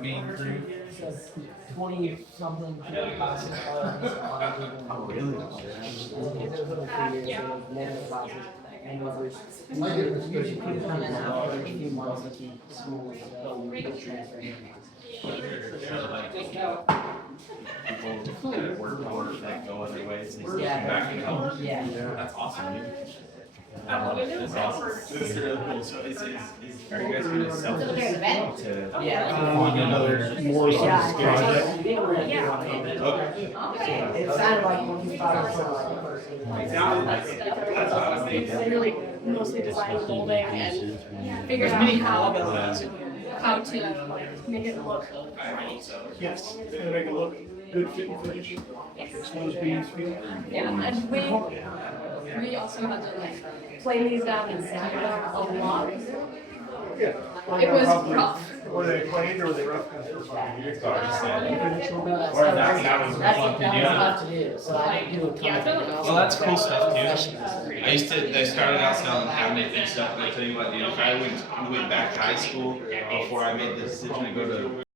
Main crew. 20 something classes. Oh, really? And others. Usually people come in after a few months and keep school, so they'll transfer. People that work hard that go other ways, they come Yeah. back and help. Yeah. That's awesome, dude. That's awesome. This is really cool. So are you guys gonna sell this to Yeah. fund another More Yeah. project? Okay. It sounded like when you thought of It's really mostly design molding and figuring out how to make it look right. Yes, and make it look good fit and finish. Those beans feel. Yeah, and we also had to plane these down and stack them a lot. Yeah. It was rough. Were they plain or were they rough? That was fun to do. tough to do, so I didn't do it. Well, that's cool stuff too. I started out selling cabinet and stuff, and I tell you what, dude, if I went back to high school before I made the decision to go to